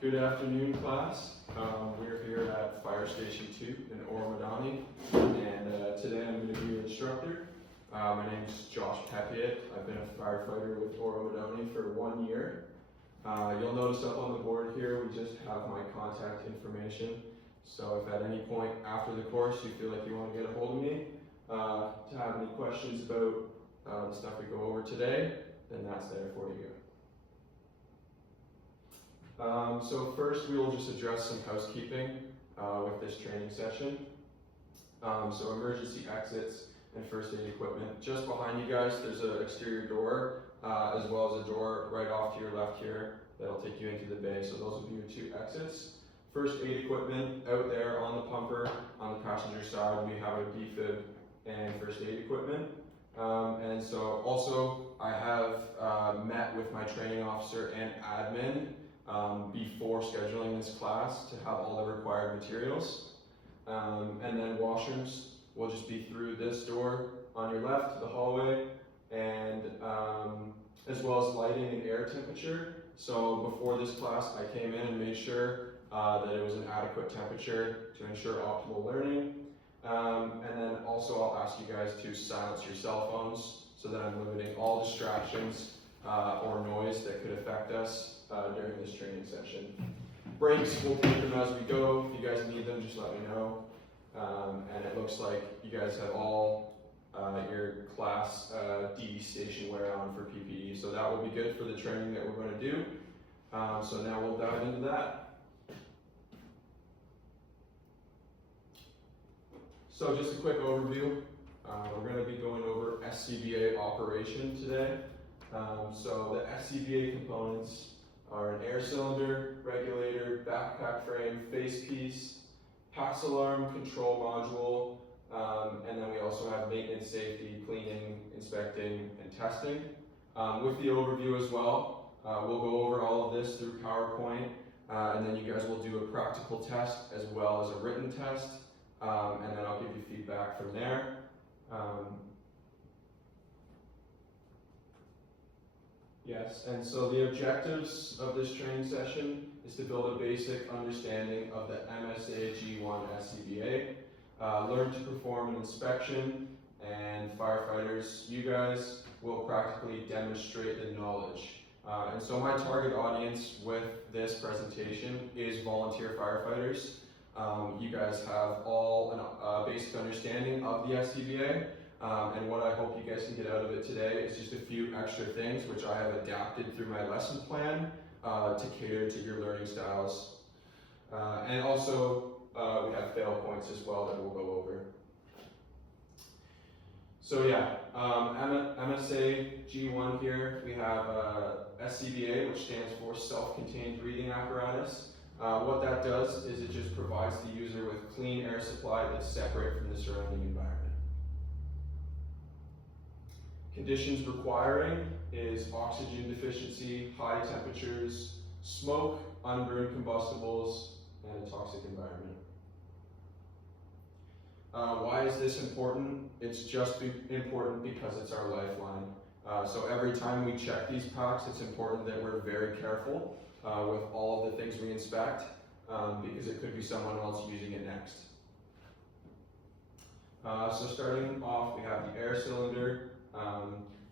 Good afternoon, class. We're here at Fire Station 2 in Oromadani, and today I'm going to be your instructor. My name is Josh Papiet. I've been a firefighter with Oromadani for 1 year. You'll notice up on the board here, we just have my contact information. So if at any point after the course you feel like you want to get a hold of me, to have any questions about the stuff we go over today, then that's there for you. So first we will just address some housekeeping with this training session. So emergency exits and first aid equipment. Just behind you guys there's an exterior door as well as a door right off to your left here that'll take you into the bay. So those will be your 2 exits. First aid equipment out there on the pumper. On the passenger side we have a defib and first aid equipment. And so also I have met with my training officer and admin before scheduling this class to have all the required materials. And then washrooms will just be through this door on your left to the hallway, and as well as lighting and air temperature. So before this class I came in and made sure that it was an adequate temperature to ensure optimal learning. And then also I'll ask you guys to silence your cell phones so that I'm limiting all distractions or noise that could affect us during this training session. Breaks, we'll take them as we go. If you guys need them, just let me know. And it looks like you guys have all your class D station wear on for PPE, so that will be good for the training that we're going to do. So now we'll dive into that. So just a quick overview. We're going to be going over SCBA operation today. So the SCBA components are an air cylinder, regulator, backpack frame, face piece, pass alarm, control module, and then we also have maintenance, safety, cleaning, inspecting, and testing. With the overview as well, we'll go over all of this through PowerPoint, and then you guys will do a practical test as well as a written test, and then I'll give you feedback from there. Yes, and so the objectives of this training session is to build a basic understanding of the MSA G1 SCBA, learn to perform an inspection, and firefighters, you guys will practically demonstrate the knowledge. And so my target audience with this presentation is volunteer firefighters. You guys have all a basic understanding of the SCBA. And what I hope you guys can get out of it today is just a few extra things which I have adapted through my lesson plan to cater to your learning styles. And also we have fail points as well that we'll go over. So yeah, MSA G1 here, we have SCBA, which stands for self-contained breathing apparatus. What that does is it just provides the user with clean air supply that's separate from the surrounding environment. Conditions requiring is oxygen deficiency, high temperatures, smoke, unburned combustibles, and a toxic environment. Why is this important? It's just important because it's our lifeline. So every time we check these packs, it's important that we're very careful with all of the things we inspect because it could be someone else using it next. So starting off, we have the air cylinder.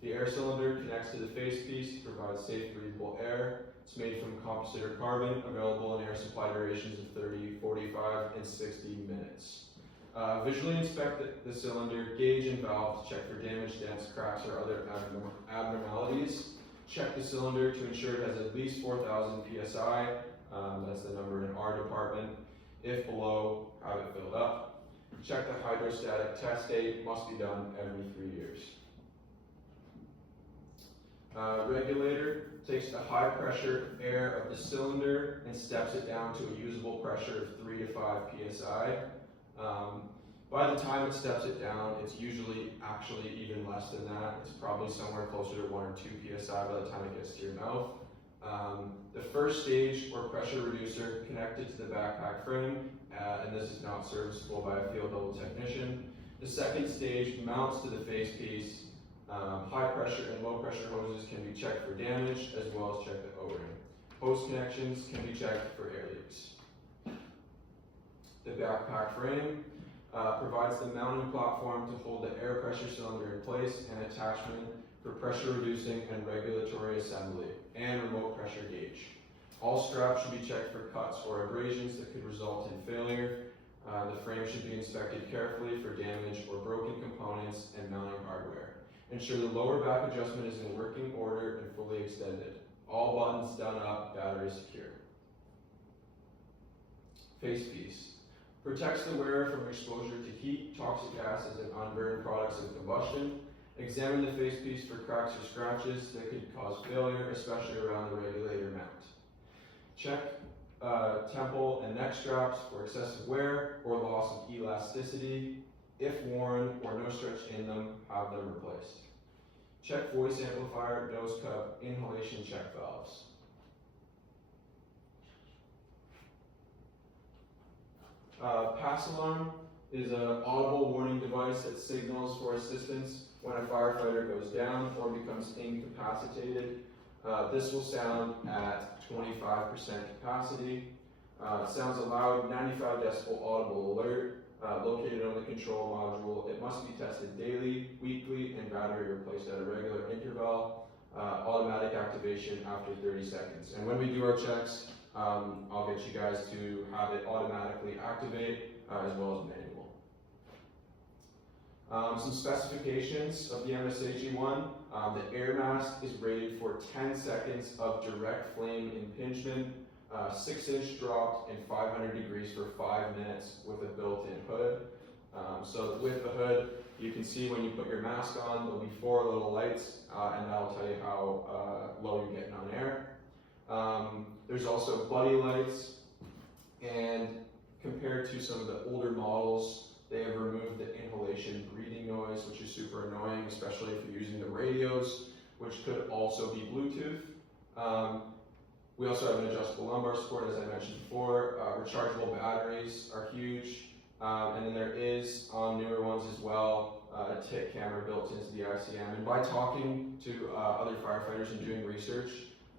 The air cylinder connects to the face piece to provide safe, breathable air. It's made from composite or carbon, available in air supply durations of 30, 45, and 60 minutes. Visually inspect the cylinder, gauge and valve to check for damage, dents, cracks, or other abnormalities. Check the cylinder to ensure it has at least 4,000 psi. That's the number in our department. If below, have it filled up. Check the hydrostatic test date, must be done every 3 years. Regulator takes the high pressure air of the cylinder and steps it down to a usable pressure of 3 to 5 psi. By the time it steps it down, it's usually actually even less than that. It's probably somewhere closer to 1 or 2 psi by the time it gets to your mouth. The first stage or pressure reducer connected to the backpack frame, and this is not serviceable by a field level technician. The second stage mounts to the face piece. High pressure and low pressure hoses can be checked for damage as well as check the O-ring. Hose connections can be checked for air leaks. The backpack frame provides the mounting platform to hold the air pressure cylinder in place and attachment for pressure reducing and regulatory assembly, and remote pressure gauge. All straps should be checked for cuts or abrasions that could result in failure. The frame should be inspected carefully for damage or broken components and mounting hardware. Ensure the lower back adjustment is in working order and fully extended. All buttons done up, battery secure. Face piece. Protects the wearer from exposure to heat, toxic gases, and unburned products of combustion. Examine the face piece for cracks or scratches that could cause failure, especially around the regulator mount. Check temple and neck straps for excessive wear or loss of elasticity. If worn or no stretch in them, have them replaced. Check voice amplifier, nose cup, inhalation check valves. Pass alarm is an audible warning device that signals for assistance when a firefighter goes down or becomes incapacitated. This will sound at 25% capacity. It sounds a loud 95 decibel audible alert located on the control module. It must be tested daily, weekly, and battery replaced at a regular interval. Automatic activation after 30 seconds. And when we do our checks, I'll get you guys to have it automatically activate as well as manual. Some specifications of the MSHE1. The air mask is rated for 10 seconds of direct flame impingement, 6-inch dropped and 500 degrees for 5 minutes with a built-in hood. So with the hood, you can see when you put your mask on, there'll be 4 little lights, and that'll tell you how low you're getting on air. There's also buddy lights, and compared to some of the older models, they have removed the inhalation breathing noise, which is super annoying, especially if you're using the radios, which could also be Bluetooth. We also have an adjustable lumbar support, as I mentioned before. Rechargeable batteries are huge. And then there is, on newer ones as well, a tick camera built into the ICM. And by talking to other firefighters and doing research,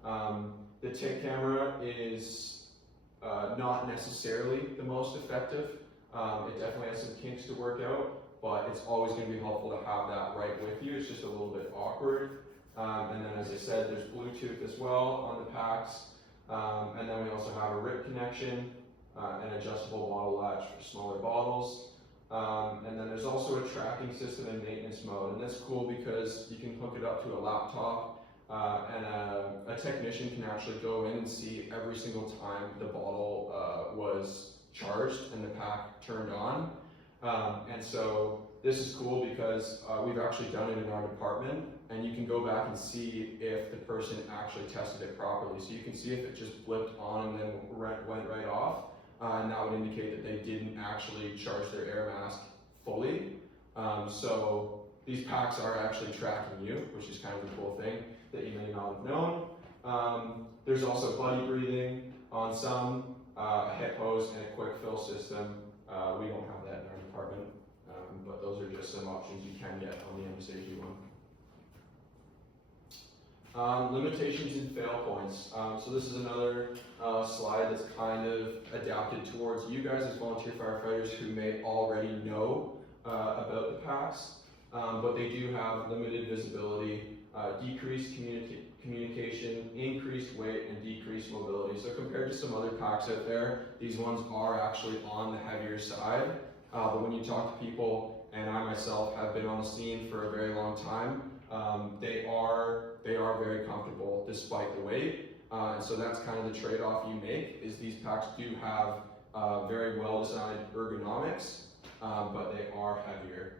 the tick camera is not necessarily the most effective. It definitely has some kinks to work out, but it's always going to be helpful to have that right with you. It's just a little bit awkward. And then, as I said, there's Bluetooth as well on the packs. And then we also have a RIP connection, an adjustable bottle latch for smaller bottles. And then there's also a tracking system in maintenance mode. And that's cool because you can hook it up to a laptop, and a technician can actually go in and see every single time the bottle was charged and the pack turned on. And so this is cool because we've actually done it in our department, and you can go back and see if the person actually tested it properly. So you can see if it just blipped on and then went right off, and that would indicate that they didn't actually charge their air mask fully. So these packs are actually tracking you, which is kind of a cool thing that you may not have known. There's also buddy breathing on some, a hip hose, and a quick fill system. We don't have that in our department, but those are just some options you can get on the MSHE1. Limitations and fail points. So this is another slide that's kind of adapted towards you guys as volunteer firefighters who may already know about the packs, but they do have limited visibility, decreased communication, increased weight, and decreased mobility. So compared to some other packs out there, these ones are actually on the heavier side. But when you talk to people, and I myself have been on the scene for a very long time, they are very comfortable despite the weight. And so that's kind of the trade-off you make, is these packs do have very well-designed ergonomics, but they are heavier.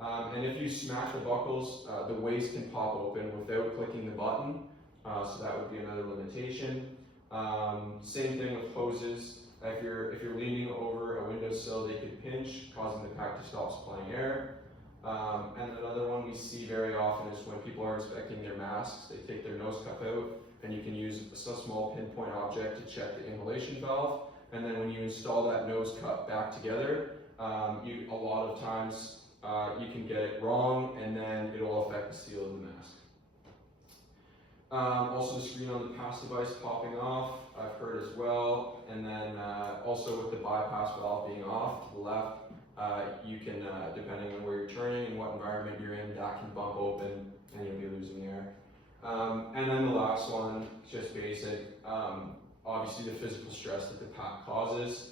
And if you smack the buckles, the waist can pop open without clicking the button, so that would be another limitation. Same thing with hoses. If you're leaning over a windowsill, they could pinch, causing the pack to stop supplying air. And another one we see very often is when people are inspecting their masks, they take their nose cup out, and you can use a small pinpoint object to check the inhalation valve. And then when you install that nose cup back together, a lot of times you can get it wrong, and then it'll affect the seal of the mask. Also the screen on the pass device popping off, I've heard as well. And then also with the bypass valve being off to the left, you can, depending on where you're turning and what environment you're in, that can bump open and you'll be losing air. And then the last one, just basic, obviously the physical stress that the pack causes.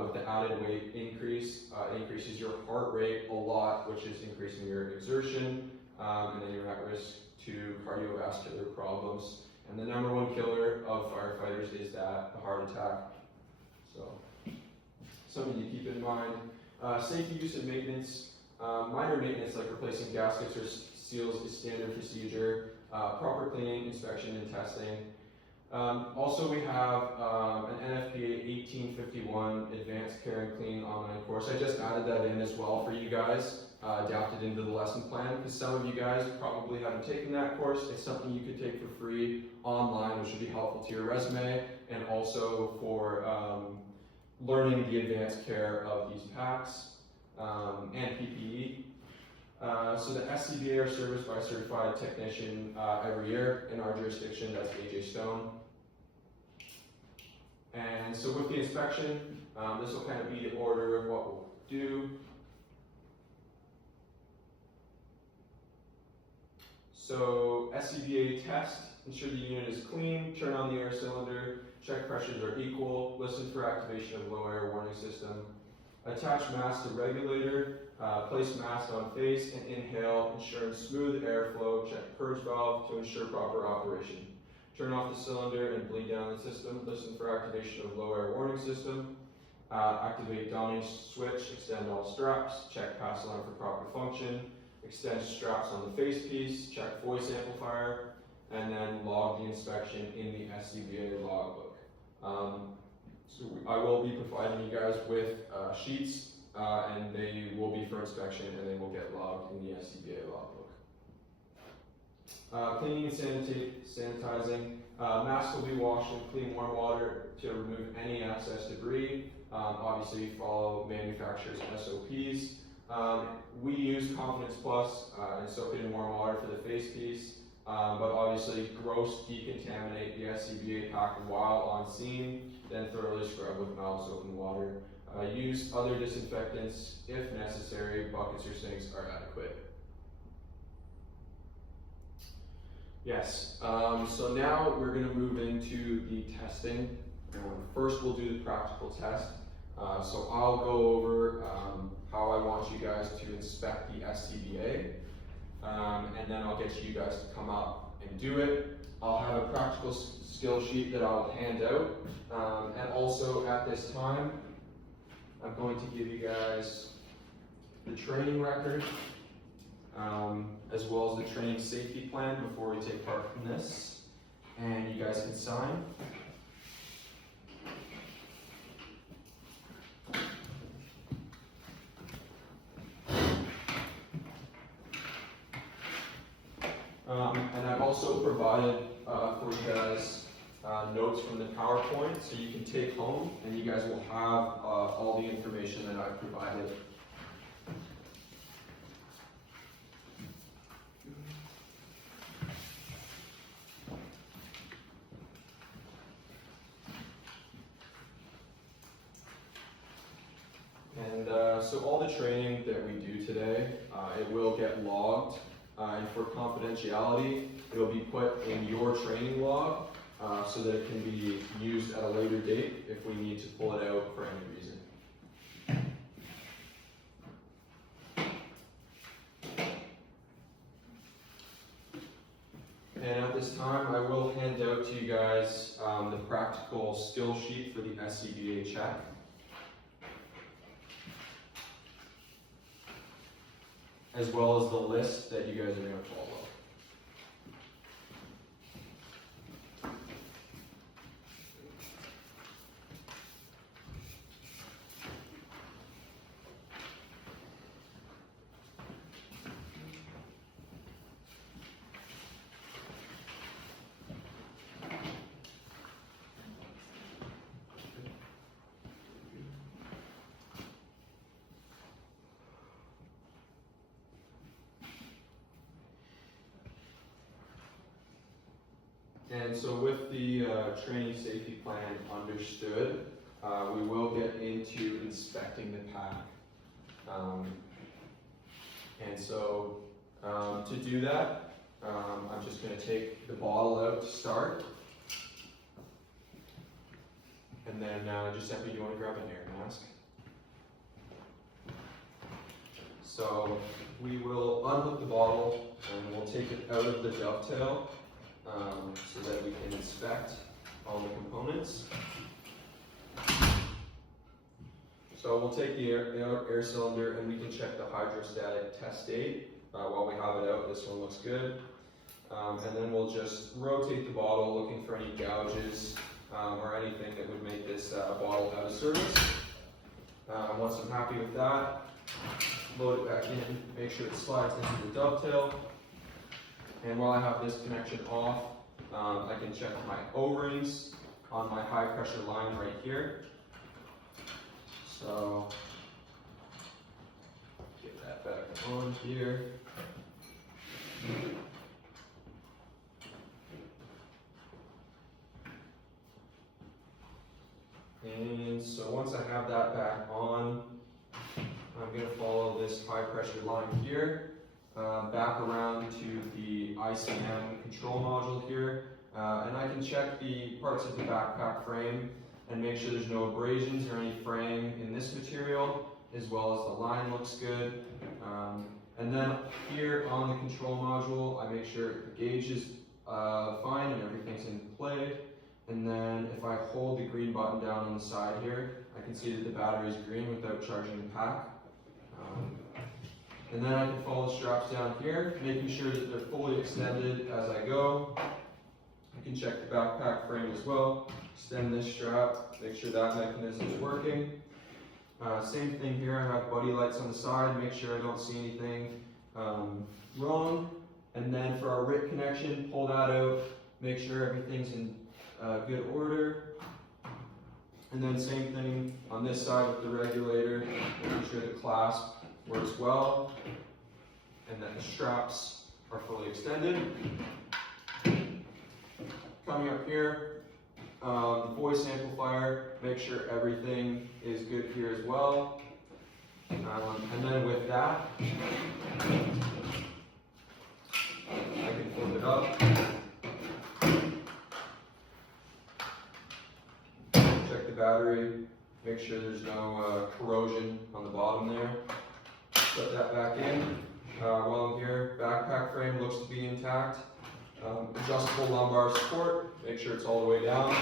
With the added weight increase, increases your heart rate a lot, which is increasing your exertion, and then you're at risk to cardiovascular problems. And the number one killer of firefighters is that, the heart attack. So, something to keep in mind. Safety use and maintenance. Minor maintenance like replacing gaskets or seals is standard procedure. Proper cleaning, inspection, and testing. Also we have an NFPA 1851 Advanced Care and Clean online course. I just added that in as well for you guys, adapted into the lesson plan, because some of you guys probably haven't taken that course. It's something you could take for free online, which would be helpful to your resume, and also for learning the advanced care of these packs and PPE. So the SCBA are serviced by a certified technician every year. In our jurisdiction, that's AJ Stone. And so with the inspection, this will kind of be the order of what we'll do. So SCBA test, ensure the unit is clean, turn on the air cylinder, check pressures are equal, listen for activation of low air warning system. Attach mask to regulator, place mask on face and inhale, ensuring smooth airflow, check purge valve to ensure proper operation. Turn off the cylinder and bleed down the system, listen for activation of low air warning system. Activate downing switch, extend all straps, check pass line for proper function, extend straps on the face piece, check voice amplifier, and then log the inspection in the SCBA logbook. So I will be providing you guys with sheets, and they will be for inspection, and they will get logged in the SCBA logbook. Cleaning and sanitizing. Masks will be washed in clean warm water to remove any excess debris. Obviously follow manufacturer's SOPs. We use Confidence Plus and soak it in warm water for the face piece. But obviously gross decontaminate the SCBA pack while on scene, then thoroughly scrub with mild soap and water. Use other disinfectants if necessary. Buckets or sinks are adequate. Yes, so now we're going to move into the testing. First we'll do the practical test. So I'll go over how I want you guys to inspect the SCBA, and then I'll get you guys to come up and do it. I'll have a practical skill sheet that I'll hand out, and also at this time I'm going to give you guys the training record, as well as the training safety plan before we take part in this, and you guys can sign. And I've also provided for you guys notes from the PowerPoint, so you can take home, and you guys will have all the information that I've provided. And so all the training that we do today, it will get logged. And for confidentiality, it'll be put in your training log so that it can be used at a later date if we need to pull it out for any reason. And at this time, I will hand out to you guys the practical skill sheet for the SCBA check. As well as the list that you guys are going to follow. And so with the training safety plan understood, we will get into inspecting the pack. And so to do that, I'm just going to take the bottle out to start. And then Giuseppe, do you want to grab an air mask? So we will unhook the bottle and we'll take it out of the dovetail so that we can inspect all the components. So we'll take the air cylinder and we can check the hydrostatic test date. While we have it out, this one looks good. And then we'll just rotate the bottle looking for any gouges or anything that would make this bottle out of service. Once I'm happy with that, load it back in, make sure it slides into the dovetail. And while I have this connection off, I can check my O-rings on my high pressure line right here. So, get that back on here. And so once I have that back on, I'm going to follow this high pressure line here, back around to the ICM control module here, and I can check the parts of the backpack frame and make sure there's no abrasions or any fraying in this material, as well as the line looks good. And then here on the control module, I make sure the gauge is fine and everything's in play. And then if I hold the green button down on the side here, I can see that the battery is green without charging the pack. And then I can follow the straps down here, making sure that they're fully extended as I go. I can check the backpack frame as well, extend this strap, make sure that mechanism is working. Same thing here, I have buddy lights on the side, make sure I don't see anything wrong. And then for our RIT connection, pull that out, make sure everything's in good order. And then same thing on this side with the regulator, making sure the clasp works well, and that the straps are fully extended. Coming up here, the voice amplifier, make sure everything is good here as well. And then with that, I can flip it up. Check the battery, make sure there's no corrosion on the bottom there. Put that back in. While I'm here, backpack frame looks to be intact. Adjustable lumbar support, make sure it's all the way down.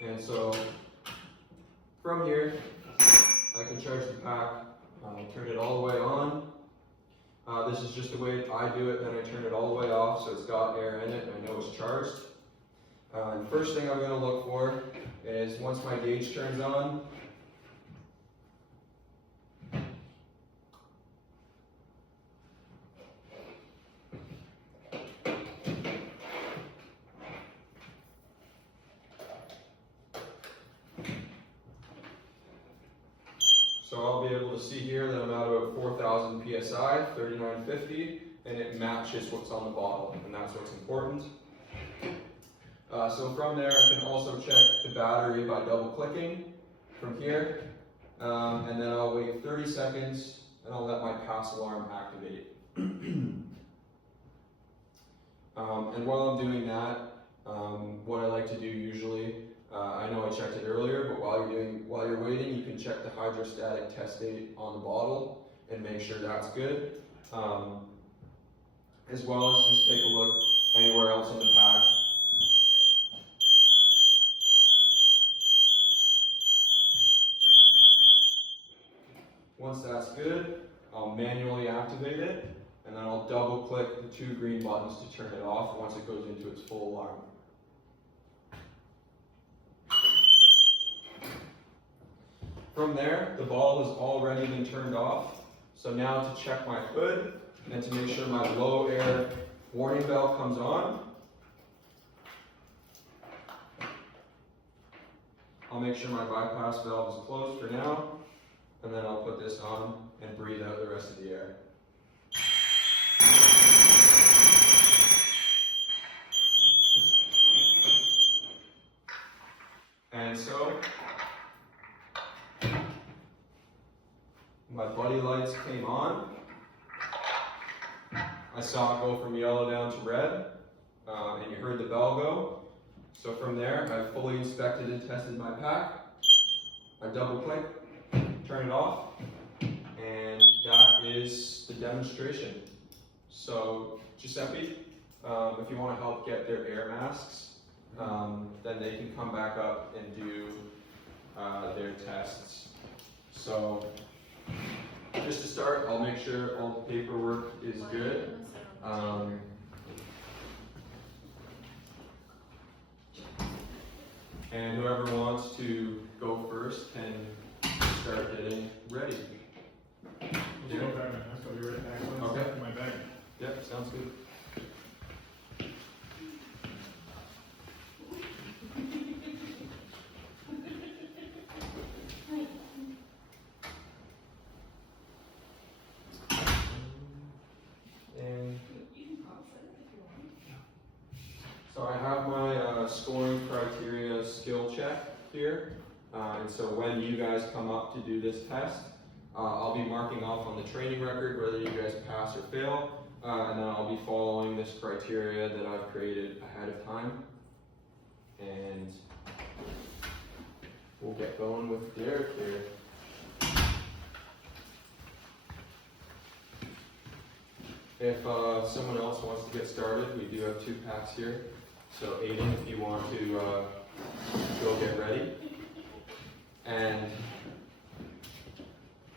And so from here, I can charge the pack, turn it all the way on. This is just the way I do it, then I turn it all the way off so it's got air in it and I know it's charged. And first thing I'm going to look for is once my gauge turns on, so I'll be able to see here that I'm at about 4,000 psi, 3950, and it matches what's on the bottle, and that's what's important. So from there, I can also check the battery by double clicking from here, and then I'll wait 30 seconds, and I'll let my pass alarm activate. And while I'm doing that, what I like to do usually, I know I checked it earlier, but while you're waiting, you can check the hydrostatic test date on the bottle and make sure that's good. As well as just take a look anywhere else in the pack. Once that's good, I'll manually activate it, and then I'll double click the two green buttons to turn it off once it goes into its full alarm. From there, the ball has already been turned off. So now to check my hood and to make sure my low air warning bell comes on, I'll make sure my bypass valve is closed for now, and then I'll put this on and breathe out the rest of the air. lights came on, I saw it go from yellow down to red, and you heard the bell go. So from there, I fully inspected and tested my pack. I double click, turn it off, and that is the demonstration. So Giuseppe, if you want to help get their air masks, then they can come back up and do their tests. So just to start, I'll make sure all the paperwork is good. And whoever wants to go first can start getting ready. Let's go back, man. I'll be right back. Okay. My bag. Yep, sounds good. So I have my scoring criteria skill check here, and so when you guys come up to do this test, I'll be marking off on the training record whether you guys pass or fail, and then I'll be following this criteria that I've created ahead of time, and we'll get going with Derek here. If someone else wants to get started, we do have 2 packs here. So Aiden, if you want to go get ready. And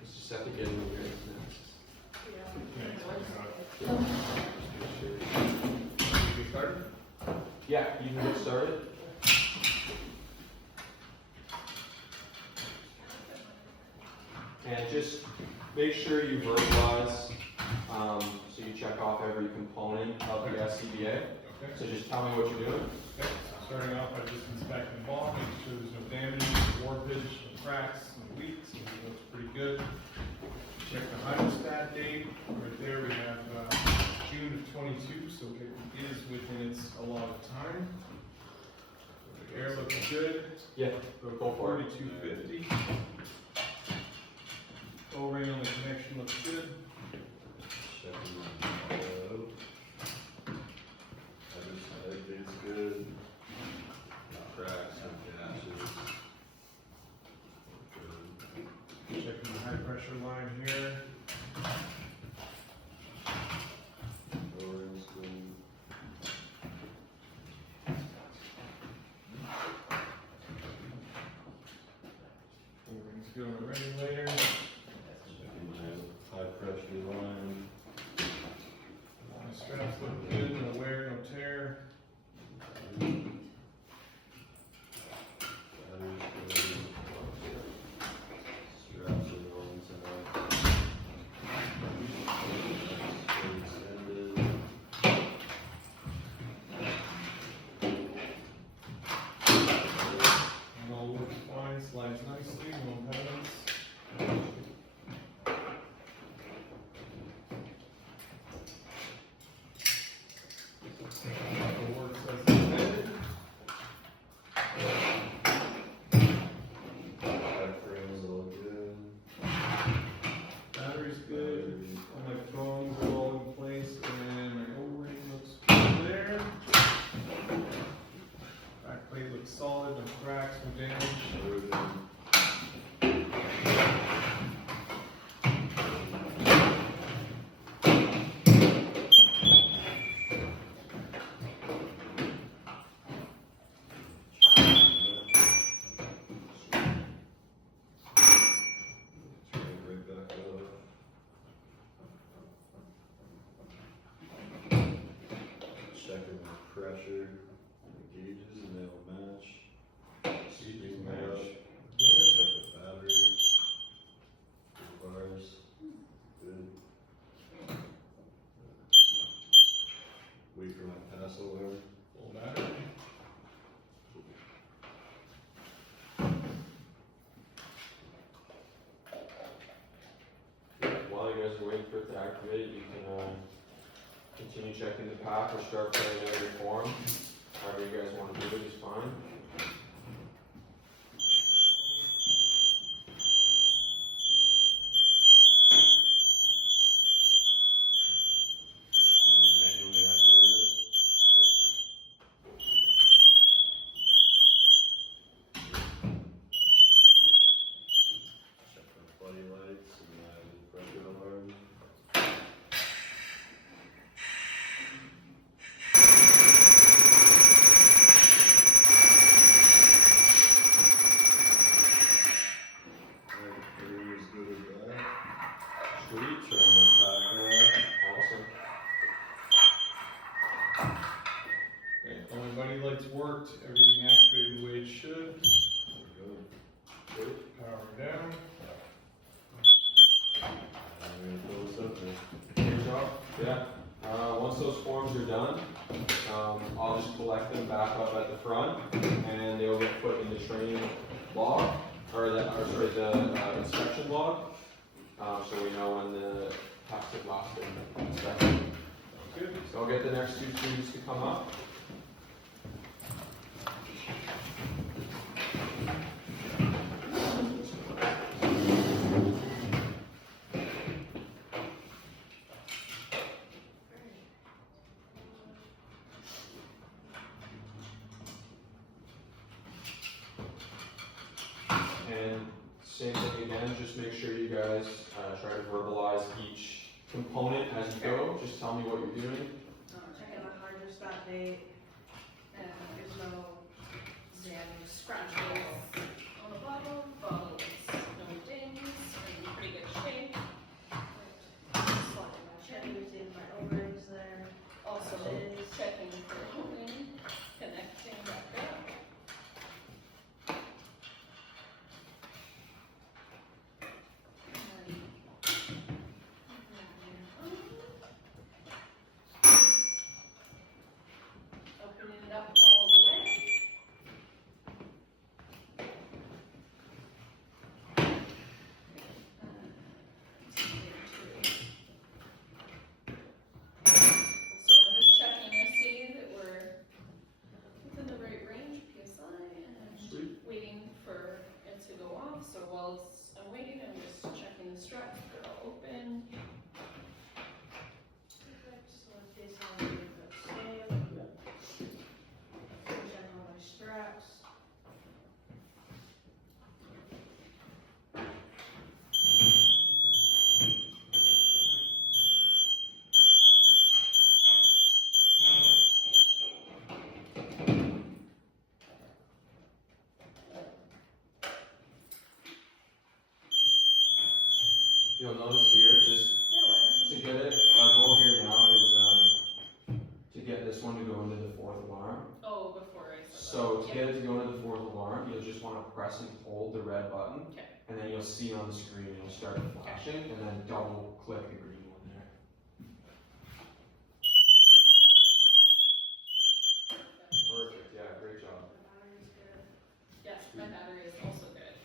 Mr. Seth, getting your next. Get started? Yeah, you can get started. And just make sure you verbalize, so you check off every component of the SCBA. Okay. So just tell me what you're doing. Okay. Starting off by just inspecting the ball, making sure there's no damage, no warpage, no cracks, no leaks. It looks pretty good. Check the hydrostat date. Right there we have June of 22, so it is within its allotted time. The air looks good. Yeah, go for it. 4250. O-ring on the connection looks good. Checking my auto. Everything's good. No cracks, no gashes. Good. Checking the high pressure line here. O-ring's good. O-ring's good on the regulator. Checking my high pressure line. The straps look good, no wear, no tear. Battery's good. Straps are going tonight. Extended. And all works fine, slides nicely, no impediments. The works as intended. Back frames all good. Battery's good. All my phones are all in place, and my O-ring looks good there. Back plate looks solid, no cracks, no damage. Everything. Turn it right back up. Checking the pressure, the gauges, and they all match. Speed match. Check the battery. The bars. Good. Wait for my pass alarm. Full battery. While you guys are waiting for it to activate, you can continue checking the pack or start filling out your form. However you guys want to do it is fine. Okay, all my buddy lights worked, everything activated the way it should. Good. Power down. I'm gonna fill this up now. Good job. Yeah. Once those forms are done, I'll just collect them back up at the front, and they'll get put in the training log, the inspection log, so we know when the tax have last been inspected. Good. So I'll get the next two students to come up. And same thing again, just make sure you guys try to verbalize each component as you go. Just tell me what you're doing. Checking the hydrostat date, and there's no scratches on the bottom, bottles, no dings, in pretty good shape. Checking to see if my O-rings there, also is checking for opening, connecting back up. Opening it up all the way. So I'm just checking to see that we're within the right range, PSI, and Sweet. waiting for it to go off. So while I'm waiting, I'm just checking the straps, they're all open. Perfect, so in case I need to save. Check all my straps. You'll notice here, just Yeah, why to get it, our goal here now is to get this one to go into the fourth alarm. Oh, before I said that. So to Yeah. get it to go into the fourth alarm, you'll just want to press and hold the red button, Okay. and then you'll see on the screen, it'll start flashing, and then double click the green one there. Perfect, yeah, great job. The battery's good. Yes, my battery is also good.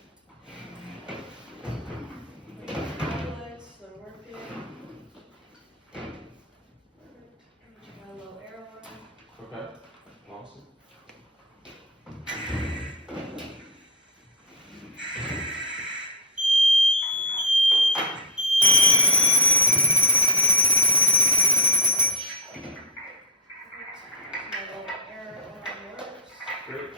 Highlights, they're working. Perfect. Check my low air line. Okay, awesome. My low air line works. Great.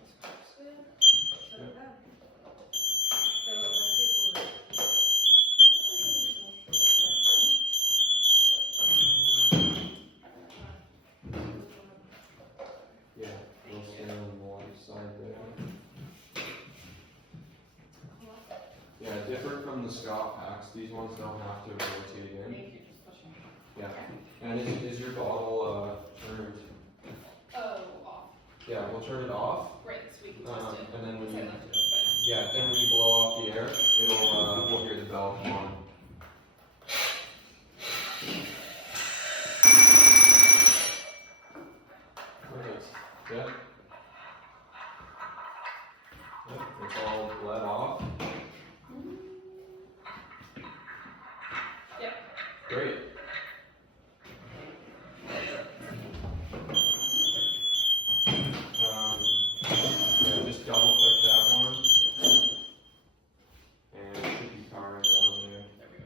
This clock's good. Shut it down. So my people are, why am I doing so much for Yeah, we'll stay on the left side there. Yeah, different from the Scott packs, these ones don't have to rotate in. Thank you, just pushing. Yeah, and is your bottle turned? Oh, off. Yeah, we'll turn it off. Right, so we can test it. And then when Because I you, left it open. yeah, then when you blow off the air, it'll, we'll hear the bell come on. Perfect, yeah. Yep, it's all let off. Yep. Great. Yeah, just double click that one. And it should be powering down there. There we go.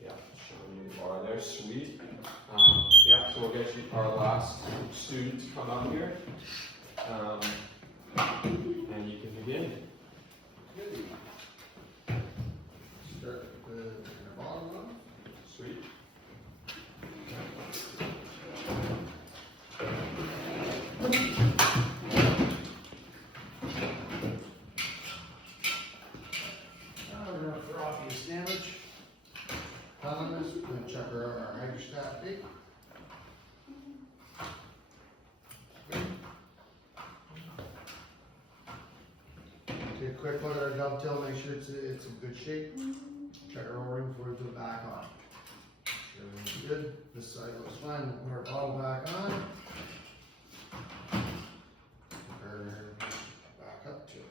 Yeah, showing you the bar there, sweet. Yeah, so we'll get you our last student to come up here. And you can begin. Start with the bottom one. Sweet. We're going for obvious damage. harness, we're gonna check our hydrostat tape. Take a quick look at our dovetail, make sure it's in good shape. Check our O-ring before we put it back on. Everything's good, this side looks fine, we'll put our bottle back on. Back up to it.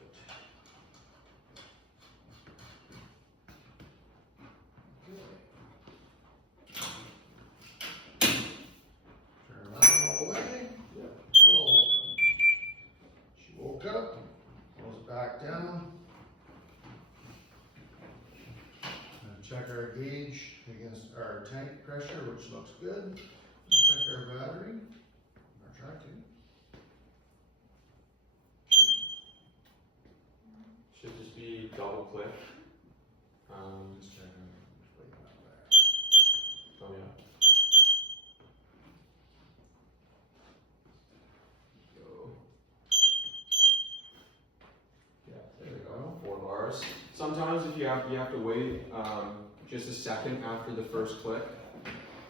Turn around all the way. Oh. She woke up, goes back down. And check our gauge against our tank pressure, which looks good. Check our battery, our tracking. Should just be double click. Just check our weight on there. Oh yeah. Go. Yeah, there we go. 4 bars. Sometimes if you have to wait just a second after the first click.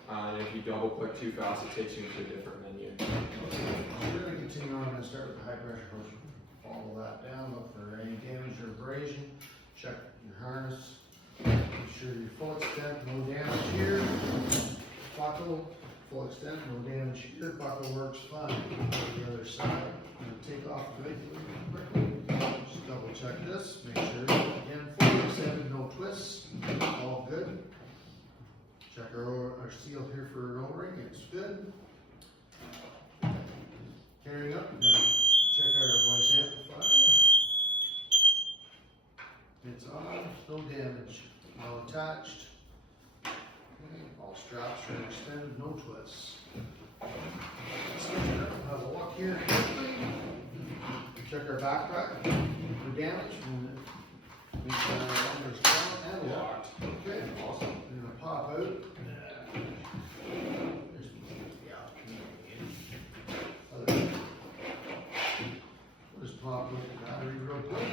And if you double click too fast, it takes you into a different menu. We're gonna continue on and start with the high pressure hose. Follow that down, look for any damage or abrasion. Check your harness. Make sure your full extent, no damage here. Buckle, full extent, no damage here. Buckle works fine. Go to the other side. I'm gonna take off the quickly. Just double check this. Make sure, again, full extended, no twists. All good. Check our seal here for an O-ring. It's good. Carrying up, we're gonna check our voice amplifier. It's on, no damage, all attached. Okay, all straps are extended, no twists. Have a walk here quickly. Check our backpack for damage. Make sure our under's on and locked. Okay, Awesome. we're gonna pop out. We'll just pop with the battery real quick.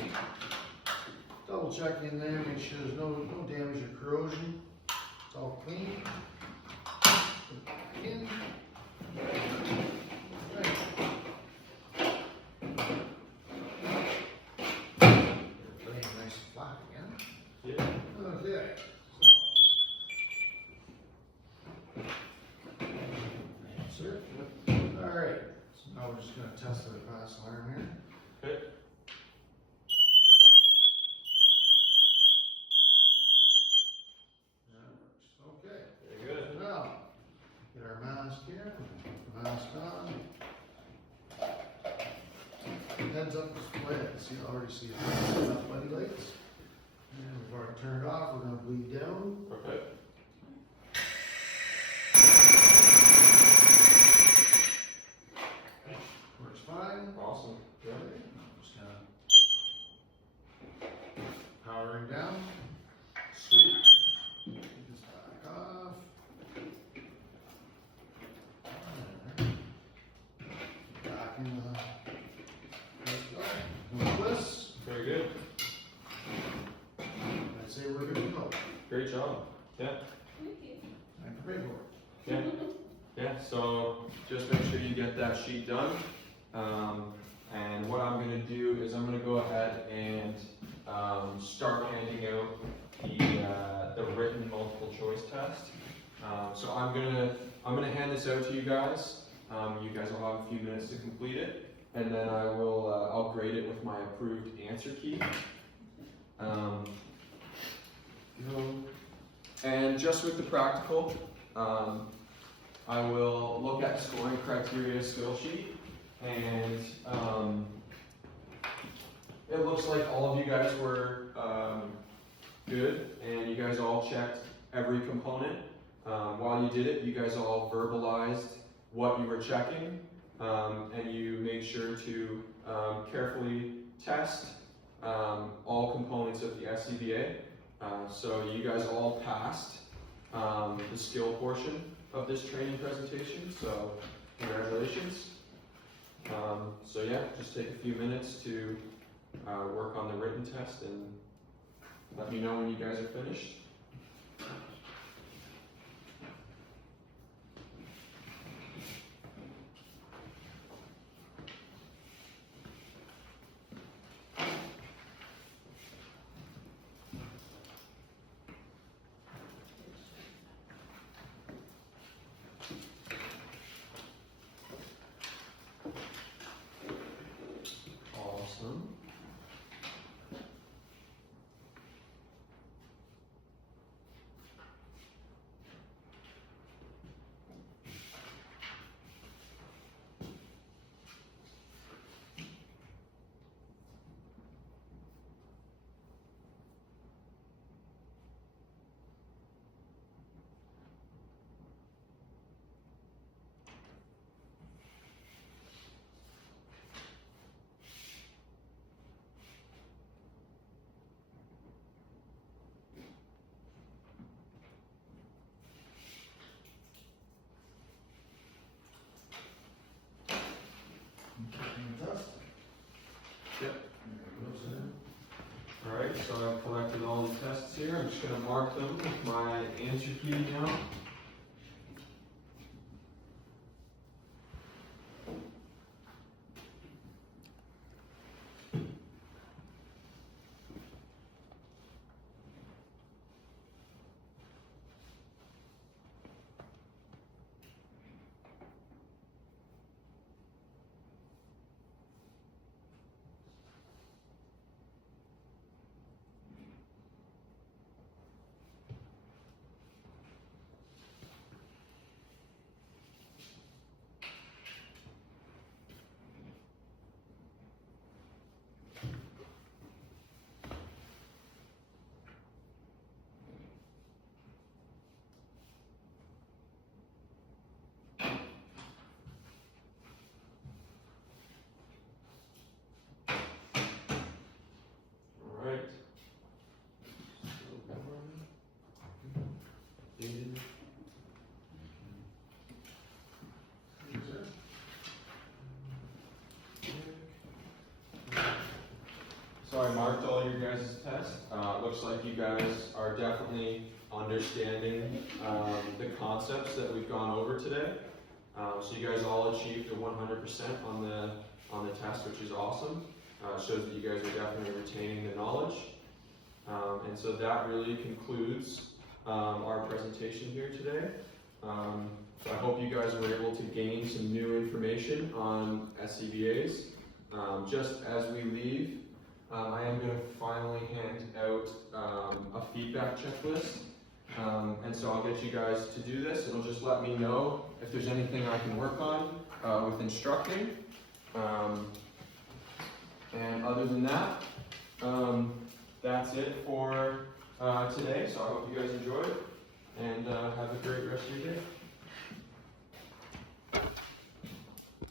Double check in there, make sure there's no damage or corrosion. It's all clean. Put it back in. Right. Everything nice and flat again. Yeah. Okay, so. That's it. Alright, so now we're just gonna test the pass alarm here. Okay. That works. Okay, Very good. now, get our mask here, mask on. Heads up display, I see, already see enough buddy lights. And we've already turned off, we're gonna bleed down. Okay. Works fine. Awesome. Yeah. I'm just gonna powering down. Sweet. Take this back off. Back in the. Let's go. No twists. Very good. I'd say we're good to go. Great job. Yeah. Thank you. Time for paperwork. Yeah. Yeah. So just make sure you get that sheet done. And what I'm going to do is I'm going to go ahead and start handing out the written multiple choice test. So I'm gonna hand this out to you guys. You guys will have a few minutes to complete it, and then I'll grade it with my approved answer key. And just with the practical, I will look at scoring criteria skill sheet, and it looks like all of you guys were good, and you guys all checked every component. While you did it, you guys all verbalized what you were checking, and you made sure to carefully test all components of the SCBA. So you guys all passed the skill portion of this training presentation, so congratulations. So yeah, just take a few minutes to work on the written test and let me know when you guys are finished. Alright, so I've collected all the tests here. I'm just gonna mark them with my answer key now. Alright. Dated. So I marked all your guys' tests. Looks like you guys are definitely understanding the concepts that we've gone over today. So you guys all achieved a 100% on the test, which is awesome. Shows that you guys are definitely retaining the knowledge. And so that really concludes our presentation here today. So I hope you guys were able to gain some new information on SCBAs. Just as we leave, I am going to finally hand out a feedback checklist. And so I'll get you guys to do this. It'll just let me know if there's anything I can work on with instructing. And other than that, that's it for today. So I hope you guys enjoyed and have a great